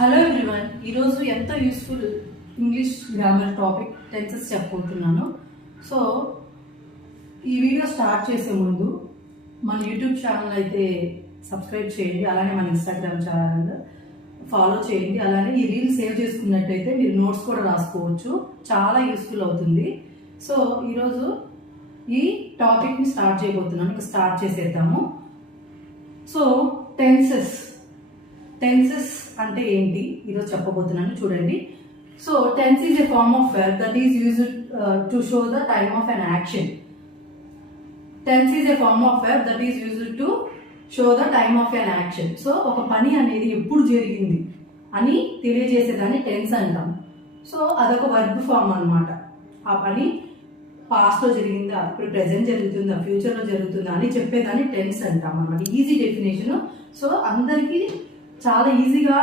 Hello everyone, ఈరోజు ఎంతో useful English grammar topic tenses చెప్పబోతున్నాను. సో ఈ వీడియో స్టార్ట్ చేసే ముందు మన యూట్యూబ్ ఛానల్ అయితే సబ్స్క్రైబ్ చేయండి, అలానే మన ఇన్స్టాగ్రామ్ ఛానల్ ఫాలో చేయండి. అలానే ఈ రీల్ సేవ్ చేసుకున్నట్టయితే మీరు నోట్స్ కూడా రాసుకోవచ్చు, చాలా యూస్ఫుల్ అవుతుంది. సో ఈరోజు ఈ టాపిక్ని స్టార్ట్ చేయబోతున్నాను, ఇంకా స్టార్ట్ చేసేద్దాము. సో టెన్సెస్ అంటే ఏంటి ఈరోజు చెప్పబోతున్నాను, చూడండి. So tense is a form of verb that is used to show the time of an action. Tense is a form of verb that is used to show the time of an action. So ఒక పని అనేది ఎప్పుడు జరిగింది అని తెలియజేసేదాన్ని tense అంటాం. So అదొక verb form అనమాట. ఆ పని పాస్ట్ లో జరిగిందా, ఇప్పుడు ప్రెసెంట్ జరుగుతుందా, ఫ్యూచర్ లో జరుగుతుందా అని చెప్పేదాన్ని టెన్స్ అంటాం అన్నమాట. Easy definition. సో అందరికీ చాలా ఈజీగా